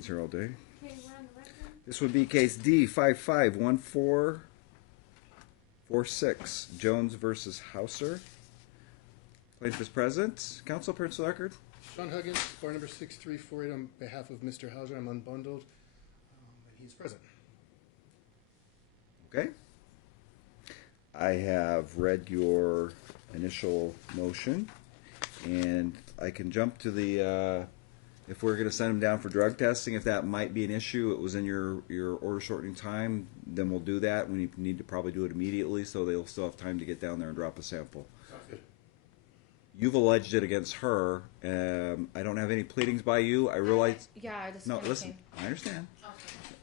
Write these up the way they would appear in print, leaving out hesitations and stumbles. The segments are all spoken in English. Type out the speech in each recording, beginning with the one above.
seconds here all day. This would be case D551446, Jones versus Hauser. Plaintiff is present. Counsel, appearance to the record. Sean Huggins, bar number 6348 on behalf of Mr. Hauser. I'm unbundled. He's present. Okay. I have read your initial motion, and I can jump to the, if we're going to send him down for drug testing, if that might be an issue, it was in your order shortening time, then we'll do that. We need to probably do it immediately so they'll still have time to get down there and drop a sample. Sounds good. You've alleged it against her. I don't have any pleadings by you. I realize. I just. No, listen. I understand. Okay.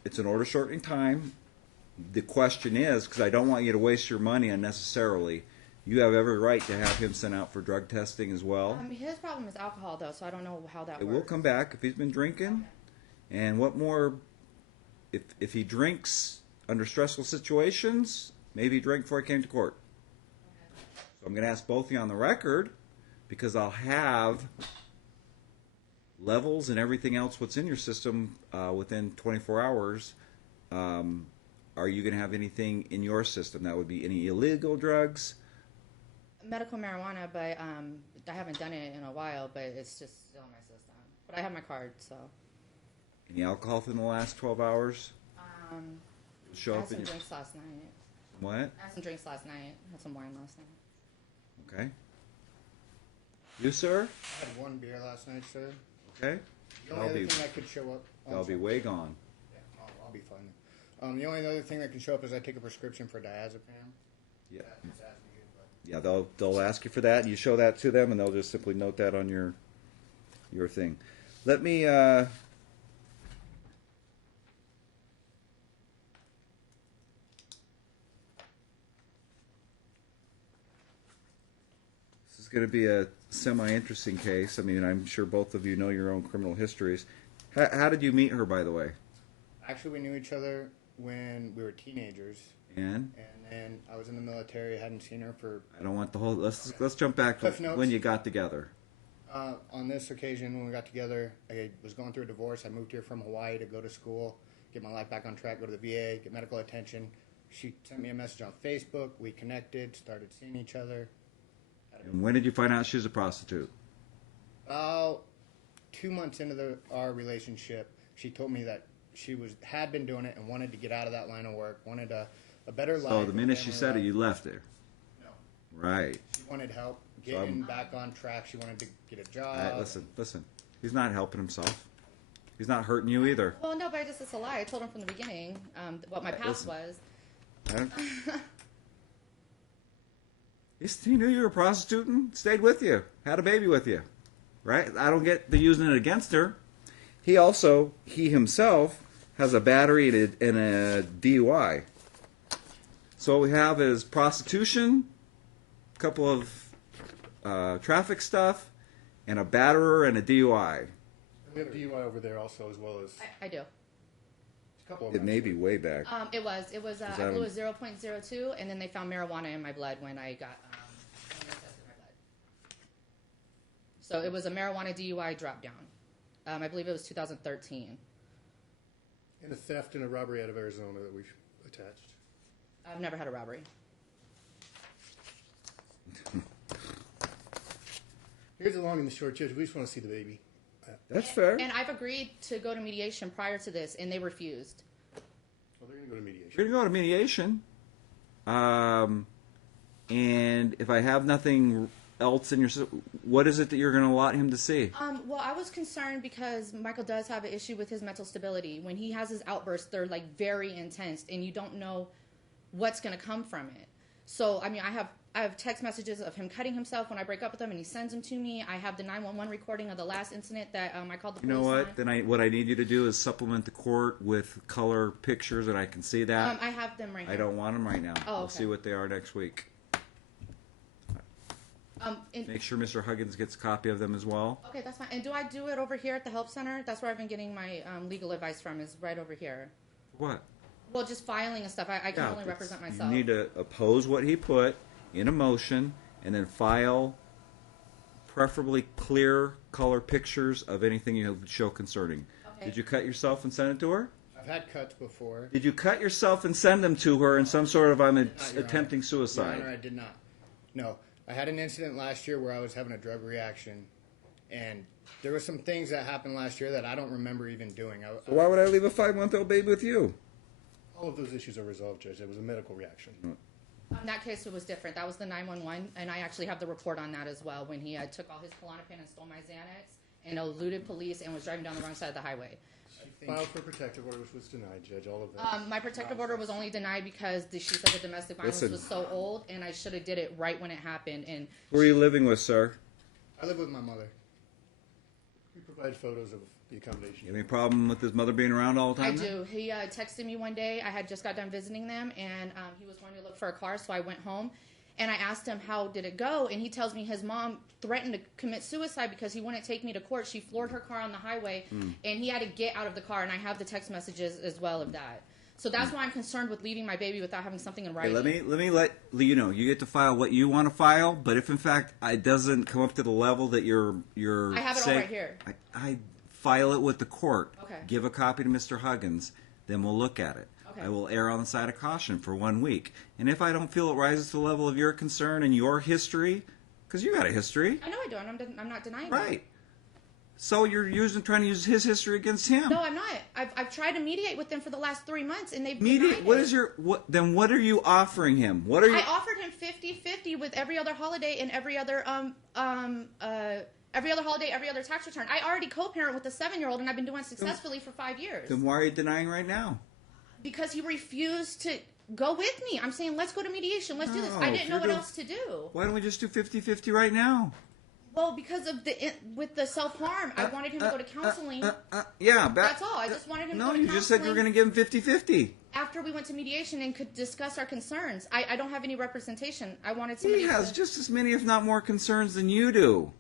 It's an order shortening time. The question is, because I don't want you to waste your money unnecessarily, you have every right to have him sent out for drug testing as well. His problem is alcohol, though, so I don't know how that works. It will come back if he's been drinking. Okay. And what more, if he drinks under stressful situations, maybe he drank before he came to court. Okay. So I'm going to ask both of you on the record, because I'll have levels and everything else what's in your system within 24 hours. Are you going to have anything in your system? That would be any illegal drugs? Medical marijuana, but I haven't done it in a while, but it's just still in my system. But I have my card, so. Any alcohol within the last 12 hours? Show I up had some in your... drinks last night. What? I had some drinks last night. I had some wine last night. Okay. You, sir? I had one beer last night, sir. Okay. The only other thing that could show up... I'll be way gone. Yeah, I'll be fine. The only other thing that can show up is I take a prescription for diazepam. Yeah. That's asking you, but... Yeah, they'll ask you for that. You show that to them, and they'll just simply note that on your thing. Let me... This is going to be a semi-interesting case. I mean, I'm sure both of you know your own criminal histories. How did you meet her, by the way? Actually, we knew each other when we were teenagers. And then I was in the military. Hadn't seen her for... I don't want the whole... Let's jump back to when you got together. On this occasion, when we got together, I was going through a divorce. I moved here from Hawaii to go to school, get my life back on track, go to the VA, get medical attention. She sent me a message on Facebook. We connected, started seeing each other. And when did you find out she was a prostitute? 2 months into our relationship, she told me that she had been doing it and wanted to get out of that line of work, wanted a better life. So the minute she said it, you left her? No. Right. She wanted help getting back on track. She wanted to get a job. Right, listen. He's not helping himself. He's not hurting you either. Well, no, but it's a lie. I told him from the beginning what my past was. He knew you were a prostitute and stayed with you, had a baby with you, right? I don't get the using it against her. He himself has a battery and a DUI. So what we have is prostitution, a couple of traffic stuff, and a batterer and a DUI. We have DUI over there also, as well as... I do. A couple of It may be way back. It was I blew a 0.02, and then they found marijuana in my blood when I got when they tested my blood. So it was a marijuana DUI drop down. I believe it was 2013. And a theft and a robbery out of Arizona that we've attached. I've never had a robbery. Here's the long and the short, Judge. We just want to see the baby. That's fair. And I've agreed to go to mediation prior to this, and they refused. Well, they're going to go to mediation. We're going to go to mediation. And if I have nothing else in your... What is it that you're going to allot him to see? Well, I was concerned because Michael does have an issue with his mental stability. When he has his outbursts, they're like very intense, and you don't know what's going to come from it. So, I mean, I have text messages of him cutting himself when I break up with him, and he sends them to me. I have the 911 recording of the last incident that I called the police. You know what? On. Then what I need you to do is supplement the court with color pictures, and I can see that. I have them right here. I don't want them right now. Oh, We'll okay. see what they are next week. Make sure Mr. Huggins gets a copy of them as well. Okay, that's fine. And do I do it over here at the help center? That's where I've been getting my legal advice from, is right over here. What? Well, just filing and stuff. I can only represent myself. You need to oppose what he put in a motion, and then file preferably clear color pictures of anything you show concerning. Okay. Okay. Did you cut yourself and send it to her? I've had cuts before. Did you cut yourself and send them to her in some sort of Not, Your attempting Honor. suicide? Your Honor, I did not. No, I had an incident last year where I was having a drug reaction, and there were some things that happened last year that I don't remember even doing. So why would I leave a 5-month-old baby with you? All of those issues are resolved, Judge. It was a medical reaction. In that case, it was different. That was the 911, and I actually have the report on that as well, when he took all his Klonopin and stole my Xanax and eluded police and was driving down the wrong side of the highway. She filed for protective order, which was denied, Judge. All of that. My protective order was only denied because she said the domestic violence Listen. was so old, and I should have did it right when it happened. And Who are you living with, sir? I live with my mother. We provide photos of the accommodation. You have any problem with his mother being around all the I time? do. He texted me one day. I had just got done visiting them, and he was going to look for a car, so I went home. And I asked him, how did it go? And he tells me his mom threatened to commit suicide because he wouldn't take me to court. She floored her car on the highway, and he had to get out of the car. And I have the text messages as well of that. So that's why I'm concerned with leaving my baby without having something in Okay, writing. let me let you know. You get to file what you want to file, but if in fact it doesn't come up to the level that you're I have it all saying, right here. I file it with the court. Okay. Give a copy to Mr. Huggins, then we'll look at it. Okay. I will err on the side of caution for 1 week, and if I don't feel it rises to the level of your concern and your history, because you got a history, I know I do, and I'm not denying right? So you're trying to use his history against him. that. No, I'm not. I've tried to mediate with them for the last 3 months, and they've Mediate. denied What it. is your Then what are you offering him? What are you? I offered him 50-50 with every other holiday and every other holiday, every other tax return. I already co-parent with a 7-year-old, and I've been doing it successfully for 5 years. Then why are you denying right now? Because he refused to go with me. I'm saying, let's go to mediation. Let's do this. No, I didn't know you're what doing- else to do. Why don't we just do 50-50 right now? Well, because of with the self-harm, I wanted him to go to counseling. Yeah, That's all. I just wanted him to No, go to you just said you were going counseling. to give him 50-50. After we went to mediation and could discuss our concerns. I don't have any representation. I wanted somebody He has to... just as many, if not more, concerns than you do.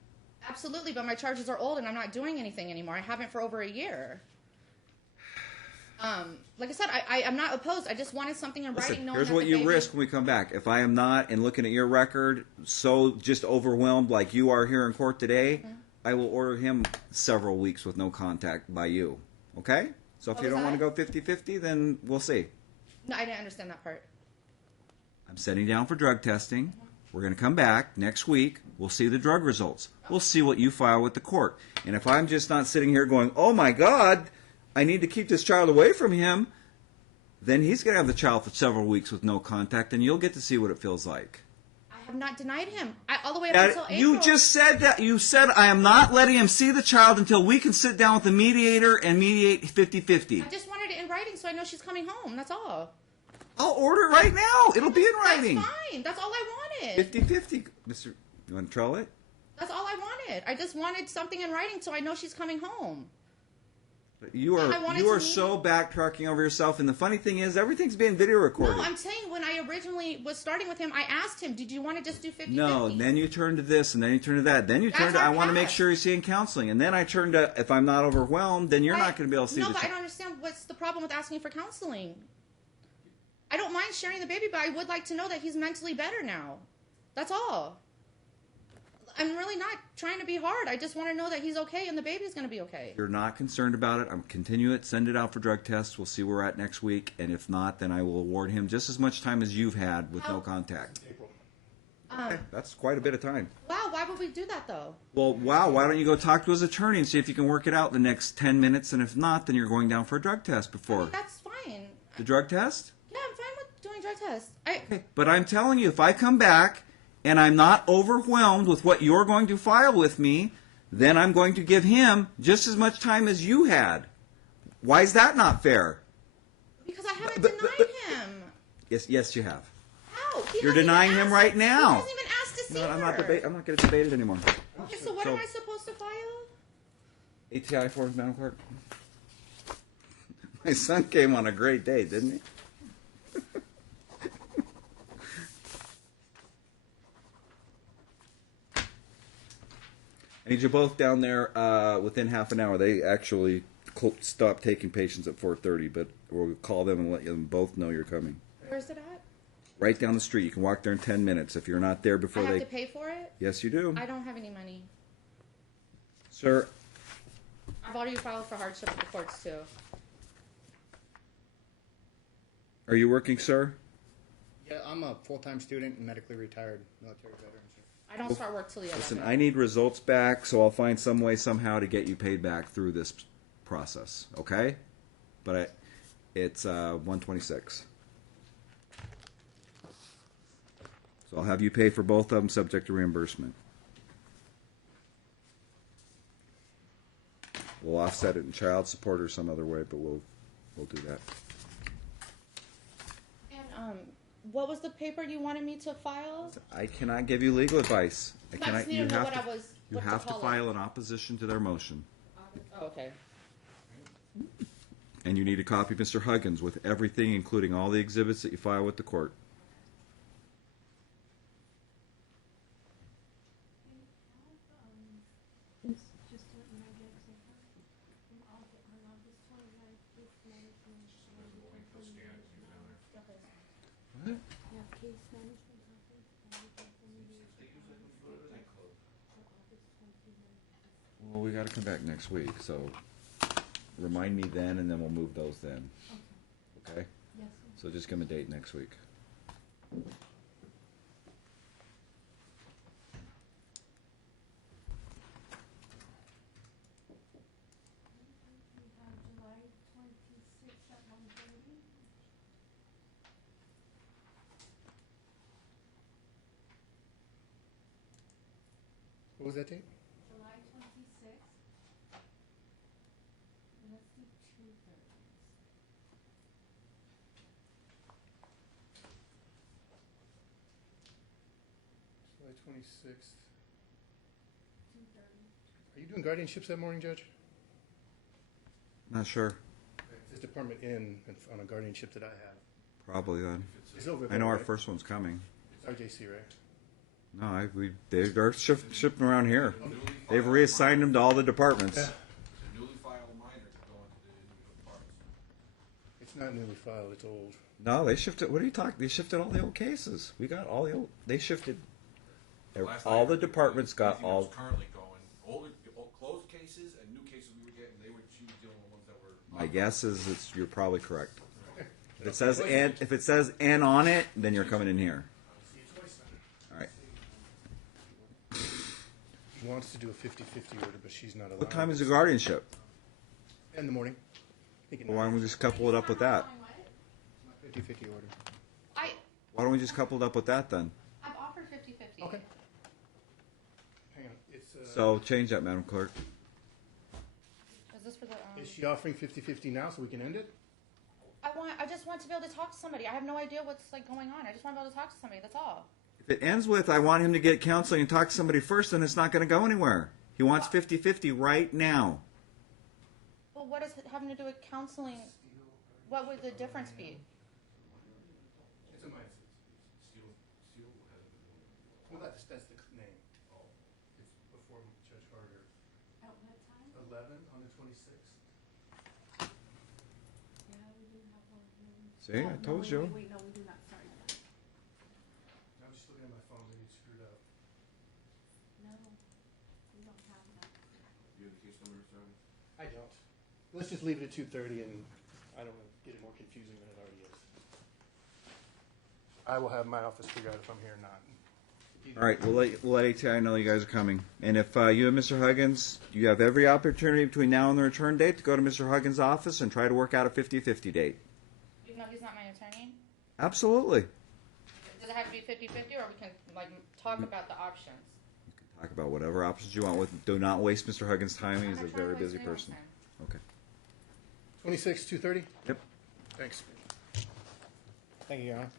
Absolutely, but my charges are old and I'm not doing anything anymore. I haven't for over a year. Like I said, I'm not opposed. I just wanted something in writing. Listen, Knowing here's that what the you baby- risk when we come back. If I am not, and looking at your record, so just overwhelmed like you are here in court today, I will order him several weeks with no contact by you. Okay? So if What you was don't want to that? go 50-50, then we'll see. No, I didn't understand that part. I'm sending down for drug testing. We're going to come back next week. We'll see the drug results. We'll see what you file with the court. And if I'm just not sitting here going, oh my God, I need to keep this child away from him, then he's going to have the child for several weeks with no contact, and you'll get to see what it feels like. I have not denied him. All the way up That- until April. you just said that. You said, I am not letting him see the child until we can sit down with the mediator and mediate 50-50. I just wanted it in writing so I know she's coming home. That's all. I'll order it right now. It'll be in writing. That's fine. That's all I wanted. 50-50. Mr. You want to troll it? That's all I wanted. I just wanted something in writing so I know she's coming home. You I wanted are to so backtracking over yourself, and the funny thing is, everything's being video recorded. No, I'm saying when I originally was starting with him, I asked him, did you want to just do 50-50? No, then you turn to this, and then you turn to that. Then you turn That's to, our I want to make path. sure he's seeing counseling. And then I turn to, if I'm not overwhelmed, then you're not going to be able to see No, the but I child. don't understand what's the problem with asking for counseling. I don't mind sharing the baby, but I would like to know that he's mentally better now. That's all. I'm really not trying to be hard. I just want to know that he's okay and the baby's going to be okay. If you're not concerned about it, I'm continue it, send it out for drug tests. We'll see where we're at next week. And if not, then I will award him just as much time as you've had with no contact. April. Okay, that's quite a bit of time. Wow, why would we do that though? Well, wow, why don't you go talk to his attorney and see if you can work it out in the next 10 minutes? And if not, then you're going down for a drug test before. That's fine. The drug test? Yeah, I'm fine with doing drug tests. Okay, but I'm telling you, if I come back and I'm not overwhelmed with what you're going to file with me, then I'm going to give him just as much time as you had. Why is that not fair? Because I haven't But- denied him. Yes, you have. How? He You're hasn't denying even him asked- right now. He hasn't even asked to see No, I'm not her. I'm not going to debate it anymore. Okay, so what am I supposed to file? ATI forms, Madam Clerk. My son came on a great day, didn't he? I need you both down there within half an hour. They actually stopped taking patients at 4:30, but we'll call them and let them both know you're coming. Where's it at? Right down the street. You can walk there in 10 minutes. If you're not there I before have they... to pay for it? Yes, you do. I don't have any money. Sir, I've already filed for hardship with the courts too. Are you working, sir? Yeah, I'm a full-time student and medically retired military veteran. I don't start work till the 11th. Listen, I need results back, so I'll find some way somehow to get you paid back through this process, okay? But it's 126. So I'll have you pay for both of them, subject to reimbursement. We'll offset it in child support or some other way, but we'll do that. And what was the paper you wanted me to file? I cannot give you legal advice. I just need to know what I was. You what have to call it. file an opposition to their motion. Oh, okay. And you need a copy of Mr. Huggins with everything, including all the exhibits that you file with the court. Well, we got to come back next week, so remind me then, and then we'll move those then. Okay? Yes, So just give them a date next week. we have July 26th at 1:30. What was that date? July 26th. Let's do 2:30. July 26th. 2:30. Are you doing guardianships that morning, Judge? Not sure. This department on a guardianship that I have. Probably then. It's over I know our right? first one's coming. It's RJC, right? No, they're shipping around here. They've reassigned them to all the departments. Yeah. The newly filed minors go into the individual departments. It's not newly filed, it's old. No, they shifted. What are you talking? They shifted all the old cases. We got all the old. They shifted. Last All night, the departments got everything all. that's currently going, older, closed cases and new cases we were getting, she was dealing with ones that were. My guess is you're probably correct. If it says N on it, then you're coming in here. All right. She wants to do a 50-50 order, but she's not allowed. What time is the guardianship? In the morning. I think at Well, why don't we just couple it up with that? 50-50 order. Why don't we just couple it up with that then? I've offered 50-50. Okay. Hang on. It's, So change that, Madam Clerk. Is this for the? is she offering 50-50 now so we can end it? I just want to be able to talk to somebody. I have no idea what's like going on. I just want to be able to talk to somebody. That's all. If it ends with I want him to get counseling and talk to somebody first, then it's not going to go anywhere. He wants 50-50 right now. Well, what is it having to do with counseling? What would the difference be? It's a mindset. Well, that's the name. Oh, it's before Judge Harter. At what time? 11 on the 26th. Yeah, we do have one. See, I told you. Wait, no, we do not. Sorry. I'm just looking at my phone. Maybe it's screwed up. No, we don't have that. You have the case number, sorry? I don't. Let's just leave it at 2:30, and I don't want to get it more confusing than it already is. I will have my office figure out if I'm here or not. All right, we'll let ATI know you guys are coming. And if you and Mr. Huggins, you have every opportunity between now and the return date to go to Mr. Huggins' office and try to work out a 50-50 date. Even though he's not my attorney? Absolutely. Does it have to be 50-50, or we can like talk about the options? Talk about whatever options you want. Do not waste Mr. Huggins' time. He's I'm a not trying very to waste busy anyone's person. time. Okay. 26, 2:30? Yep. Thanks. Thank you, Your Honor.